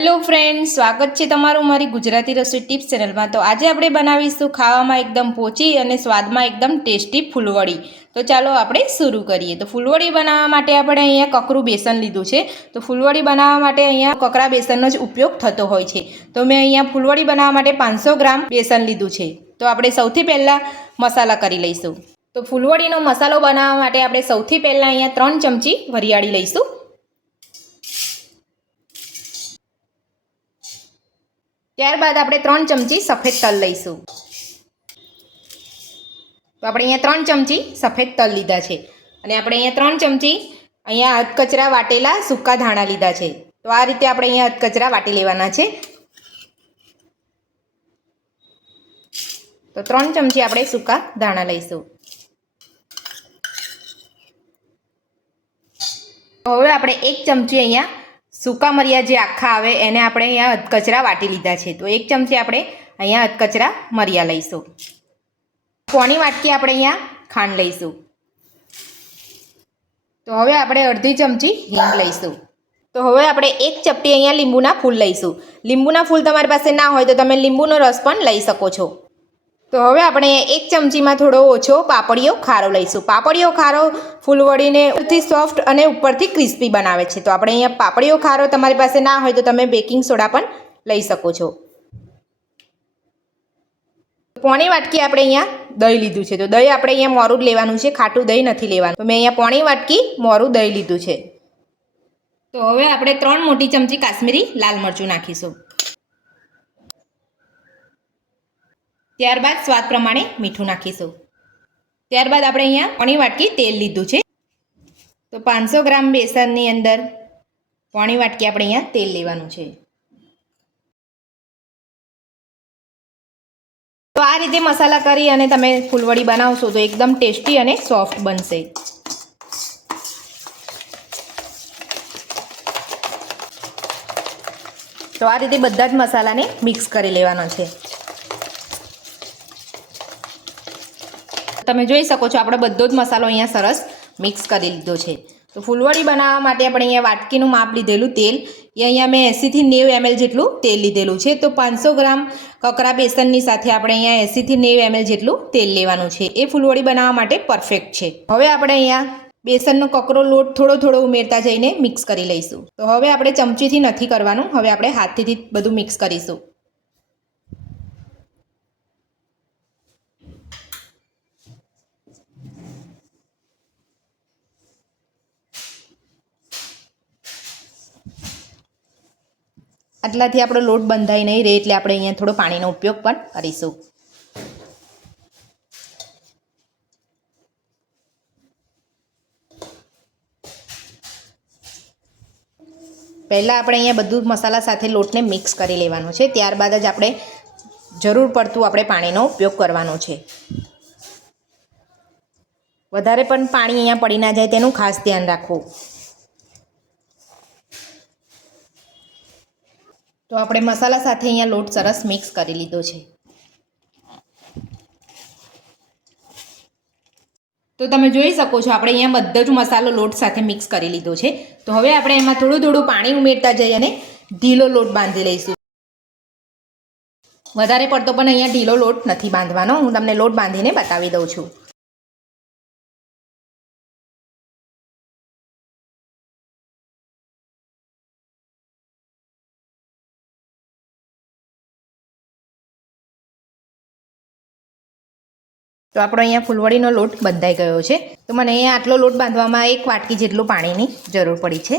Hello friend સ્વાગત છે તમારું મારી ગુજરાતી રસોઈ ટિપ્સ ચેનલમાં તો આજે આપણે બનાવીશું ખાવામાં એકદમ પોચી અને સ્વાદમાં એકદમ ટેસ્ટી ફૂલવડી તો ચાલો આપણે શરૂ કરીએ. તો ફૂલવડી બનાવવા માટે આપણે અહીંયા કકરું બેસન લીધું છે. તો ફૂલવડી બનાવવા માટે અહીંયા કકરા બેસનનો જ ઉપયોગ થતો હોય છે. તો મેં અહીંયા ફૂલવડી બનાવવા માટે પાંચસો ગ્રામ બેસન લીધું છે. તો આપણે સૌથી પહેલાં મસાલા કરી લઈશું. તો ફૂલવડીનો મસાલો બનાવવા માટે આપણે સૌથી પહેલાં અહીંયા ત્રણ ચમચી વરિયાળી લઈશું. ત્યારબાદ આપણે ત્રણ ચમચી સફેદ તલ લઈશું. તો આપણે અહીંયા ત્રણ ચમચી સફેદ તલ લીધા છે. અને આપણે અહીંયા ત્રણ ચમચી અહીંયા અધકચરા વાટેલા સૂકા ધાણા લીધા છે. તો આ રીતે આપણે અહીંયા અધકચરા વાટી લેવાના છે. તો ત્રણ ચમચી આપણે સૂકા ધાણા લઈશું. હવે આપણે એક ચમચી અહીંયા સૂકા મરિયા જે આખા આવે, એને આપણે અહીંયા અધકચરા વાટી લીધા છે. તો એક ચમચી આપણે અહીંયા અધકચરા મરિયા લઈશું. પોણી વાટકી આપણે અહીંયા ખાંડ લઈશું? તો હવે આપણે અડધી ચમચી હિંગ લઈશું. તો હવે આપણે એક ચપટી અહીંયા લીંબુના ફૂલ લઈશું. લીંબુના ફૂલ તમારી પાસે ના હોય તો તમે લીંબુનો રસ પણ લઈ શકો છો. તો હવે આપણે એક ચમચીમાં થોડો ઓછો પાપડીઓ ખારો લઈશું. પાપડીઓ ખારો ફૂલવડીને ઉપરથી સોફ્ટ અને ઉપરથી ક્રિસ્પી બનાવે છે. તો આપણે અહીંયા પાપડીઓ ખારો તમારી પાસે ના હોય તો તમે બેકિંગ સોડા પણ લઈ શકો છો. પોણી વાટકી આપણે અહીંયા દહીં લીધું છે. તો દહીં આપણે અહીંયા મોરું લેવાનું છે. ખાટું દહીં નથી લેવાનું. તો મેં અહીંયા પોણી વાટકી મોરું દહીં લીધું છે. તો હવે આપણે ત્રણ મોટી ચમચી કાશ્મીરી લાલ મરચું નાખીશું. ત્યારબાદ સ્વાદ પ્રમાણે મીઠું નાખીશું. ત્યારબાદ આપણે અહીંયા પોણી વાટકી તેલ લીધું છે. તો પાંચસો ગ્રામ બેસનની અંદર પોણી વાટકી આપણે અહીંયા તેલ લેવાનું છે. તો આ રીતે મસાલા કરી અને તમે ફૂલવડી બનાવશો તો એકદમ ટેસ્ટી અને સોફ્ટ બનશે. તો આ રીતે બધા જ મસાલાને મિક્સ કરી લેવાનો છે. તમે જોઈ શકો છો, આપણે બધો જ મસાલો અહીંયા સરસ મિક્સ કરી લીધો છે. તો ફૂલવડી બનાવવા માટે આપણે અહીંયા વાટકીનું માપ લીધેલું તેલ. એ અહીંયા મેં એંસીથી નેવું એમએલ જેટલું તેલ લીધેલું છે. તો પાંચસો ગ્રામ કકરા બેસનની સાથે આપણે અહીંયા એંસીથી નેવું એમએલ જેટલું તેલ લેવાનું છે. એ ફૂલવડી બનાવવા માટે પરફેક્ટ છે. હવે આપણે અહીંયા બેસનનો કકરો લોટ થોડો થોડો ઉમેરતા જઈને મિક્સ કરી લઈશું. તો હવે આપણે ચમચીથી નથી કરવાનું. હવે આપણે હાથથી બધું મિક્સ કરીશું. આટલાથી આપણો લોટ બંધાઈ નહીં રહે એટલે આપણે અહીંયા થોડો પાણીનો ઉપયોગ પણ કરીશું. પહેલાં આપણે અહીંયા બધું મસાલા સાથે લોટને મિક્સ કરી લેવાનો છે. ત્યારબાદ જ આપણે જરૂર પડતું આપણે પાણીનો ઉપયોગ કરવાનો છે. વધારે પણ પાણી અહીંયા પડી ના જાય તેનું ખાસ ધ્યાન રાખવું. તો આપણે મસાલા સાથે અહીંયા લોટ સરસ મિક્સ કરી લીધો છે. તો તમે જોઈ શકો છો, આપણે અહીંયા બધો જ મસાલો લોટ સાથે મિક્સ કરી લીધો છે. તો હવે આપણે એમાં થોડું થોડું પાણી ઉમેરતા જઈ અને ઢીલો લોટ બાંધી લઈશું. વધારે પડતો પણ અહીંયા ઢીલો લોટ નથી બાંધવાનો. હું તમને લોટ બાંધીને બતાવી દઉં છું. તો આપણો અહીંયા ફૂલવડીનો લોટ બંધાઈ ગયો છે. તો મને અહીંયા આટલો લોટ બાંધવામાં એક વાટકી જેટલું પાણીની જરૂર પડી છે.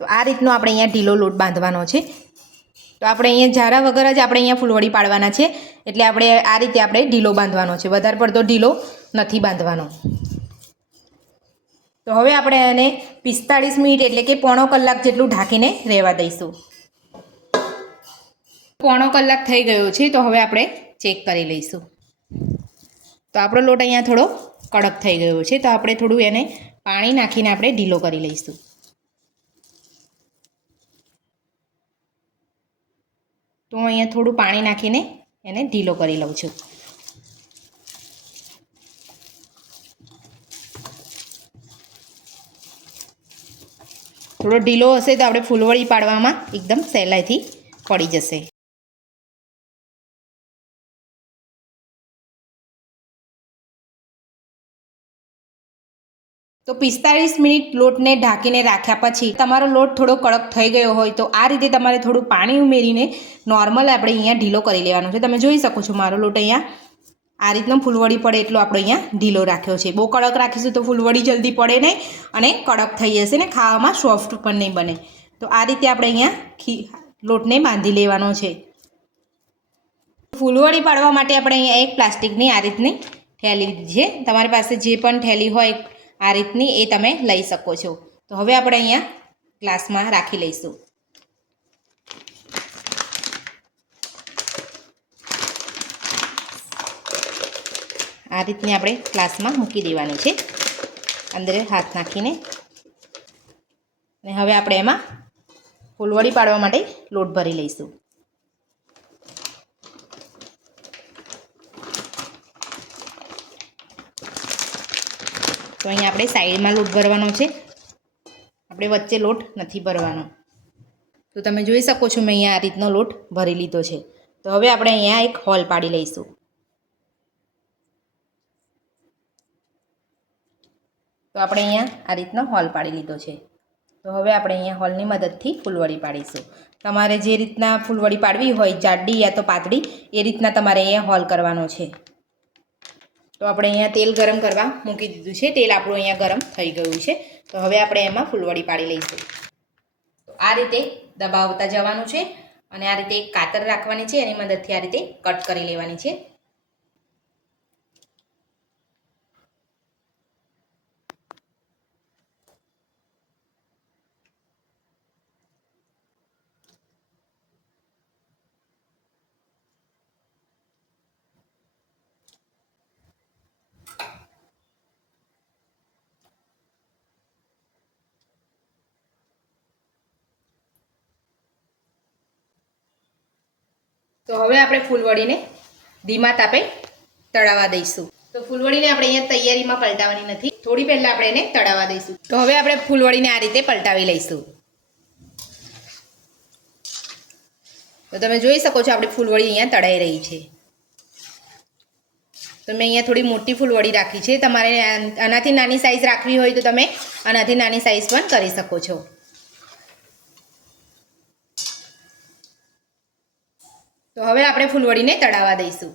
તો આ રીતનો આપણે અહીંયા ઢીલો લોટ બાંધવાનો છે. તો આપણે અહીંયા ઝારા વગર જ આપણે અહીંયા ફૂલવડી પાડવાના છે. એટલે આપણે આ રીતે આપણે ઢીલો બાંધવાનો છે. વધારે પડતો ઢીલો નથી બાંધવાનો. તો હવે આપણે એને પિસ્તાળીસ મિનિટ એટલે કે પોણો કલાક જેટલું ઢાંકીને રહેવા દઈશું. પોણો કલાક થઈ ગયો છે. તો હવે આપણે ચેક કરી લઈશું. તો આપણો લોટ અહીંયા થોડો કડક થઈ ગયો છે, તો આપણે થોડું એને પાણી નાખીને આપણે ઢીલો કરી લઈશું. તો હું અહીંયા થોડું પાણી નાખીને એને ઢીલો કરી લઉં છું. થોડો ઢીલો હશે તો આપણે ફૂલવળી પાડવામાં એકદમ સહેલાઈથી પડી જશે. તો પિસ્તાળીસ મિનિટ લોટને ઢાંકીને રાખ્યા પછી તમારો લોટ થોડો કડક થઈ ગયો હોય તો આ રીતે તમારે થોડું પાણી ઉમેરીને નોર્મલ આપણે અહીંયા ઢીલો કરી લેવાનો છે. તમે જોઈ શકો છો મારો લોટ અહીંયા આ રીતનો ફૂલવડી પડે એટલો આપણે અહીંયા ઢીલો રાખ્યો છે. બહુ કડક રાખીશું તો ફૂલવડી જલ્દી પડે નહીં અને કડક થઈ જશે ને ખાવામાં સોફ્ટ પણ નહીં બને. તો આ રીતે આપણે અહીંયા ખી, લોટને બાંધી લેવાનો છે. ફૂલવડી પાડવા માટે આપણે અહીંયા એક પ્લાસ્ટિકની આ રીતની થેલી લીધી છે. તમારી પાસે જે પણ થેલી હોય આ રીતની એ તમે લઈ શકો છો. તો હવે આપણે અહીંયા ગ્લાસમાં રાખી લઈશું. આ રીતની આપણે ગ્લાસમાં મૂકી દેવાની છે. અંદર હાથ નાખીને. અને હવે આપણે એમાં ફૂલવડી પાડવા માટે લોટ ભરી લઈશું. તો અહીંયા આપણે સાઈડમાં લોટ ભરવાનો છે. આપણે વચ્ચે લોટ નથી ભરવાનો. તો તમે જોઈ શકો છો મેં અહીંયા આ રીતનો લોટ ભરી લીધો છે. તો હવે આપણે અહીંયા એક હોલ પાડી લઈશું. તો આપણે અહીંયા આ રીતનો હોલ પાડી લીધો છે. તો હવે આપણે અહીંયા હોલની મદદથી ફૂલવડી પાડીશું. તમારે જે રીતના ફૂલવડી પાડવી હોય, જાડી યા તો પાતળી, એ રીતના તમારે અહીંયા હોલ કરવાનો છે. તો આપણે અહીંયા તેલ ગરમ કરવા મૂકી દીધું છે. તેલ આપણું અહીંયા ગરમ થઈ ગયું છે. તો હવે આપણે એમાં ફૂલવડી પાડી લઈશું. તો આ રીતે દબાવતા જવાનું છે અને આ રીતે કાતર રાખવાની છે. એની મદદથી આ રીતે કટ કરી લેવાની છે. તો હવે આપણે ફૂલવડીને ધીમા તાપે તળાવવા દઈશું. તો ફૂલવડીને આપણે અહીંયા તૈયારીમાં પલટાવવાની નથી. થોડી પહેલાં આપણે એને તળાવવા દઈશું. તો હવે આપણે ફૂલવડીને આ રીતે પલટાવી લઈશું. તો તમે જોઈ શકો છો આપણી ફૂલવડી અહીંયા તળાઈ રહી છે. તો મેં અહીંયા થોડી મોટી ફૂલવડી રાખી છે. તમારે આનાથી નાની સાઇઝ રાખવી હોય તો તમે આનાથી નાની સાઇઝ પણ કરી શકો છો. તો હવે આપણે ફૂલવડીને તળાવવા દઈશું.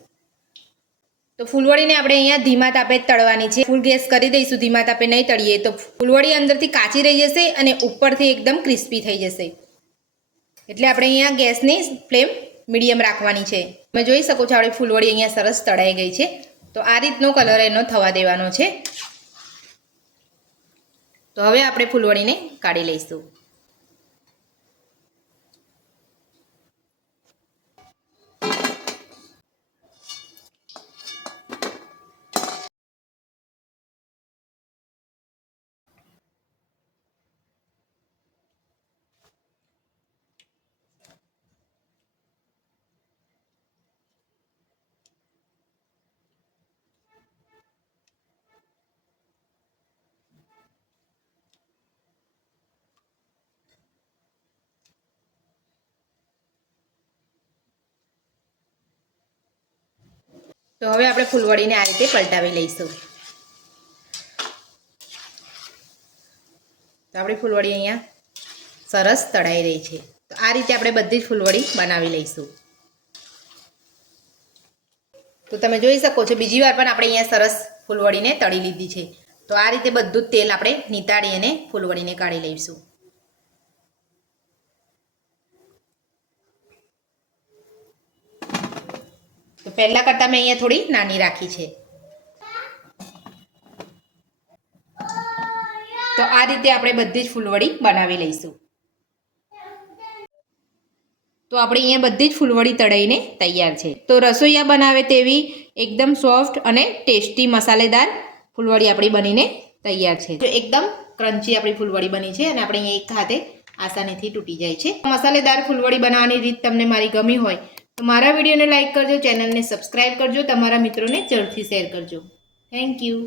તો ફૂલવડીને આપણે અહીંયા ધીમા તાપે તળવાની છે. ફૂલ ગેસ કરી દઈશું, ધીમા તાપે નહીં તળીએ તો ફૂલવડી અંદરથી કાચી રહી જશે અને ઉપરથી એકદમ ક્રિસ્પી થઈ જશે. એટલે આપણે અહીંયા ગેસની ફ્લેમ મીડિયમ રાખવાની છે. તમે જોઈ શકો છો, આપણી ફૂલવડી અહીંયા સરસ તળાઈ ગઈ છે. તો આ રીતનો કલર એનો થવા દેવાનો છે. તો હવે આપણે ફૂલવડીને કાઢી લઈશું. તો હવે આપણે ફૂલવડીને આ રીતે પલટાવી લઈશું. તો આપણી ફૂલવડી અહીંયા સરસ તળાઈ રહી છે. તો આ રીતે આપણે બધી જ ફૂલવડી બનાવી લઈશું. તો તમે જોઈ શકો છો, બીજી વાર પણ આપણે અહીંયા સરસ ફૂલવડીને તળી લીધી છે. તો આ રીતે બધું જ તેલ આપણે નીતાળી અને ફૂલવડીને કાઢી લઈશું. પહેલાં કરતાં મેં અહીંયા થોડી નાની રાખી છે. તો આ રીતે આપણે બધી જ ફૂલવડી બનાવી લઈશું. તો આપણે અહીંયા બધી જ ફૂલવડી તળાઈને તૈયાર છે. તો રસોઈયા બનાવે તેવી એકદમ સોફ્ટ અને ટેસ્ટી મસાલેદાર ફૂલવડી આપણી બનીને તૈયાર છે. તો એકદમ ક્રન્ચી આપણી ફૂલવડી બની છે અને આપણે અહીંયા એક હાથે આસાનીથી તૂટી જાય છે. મસાલેદાર ફૂલવડી બનાવવાની રીત તમને મારી ગમી હોય મારા વિડીયોને લાઇક કરજો ચેનલને સબસ્ક્રાઈબ કરજો તમારા મિત્રોને જરૂરથી શેર કરજો. Thank you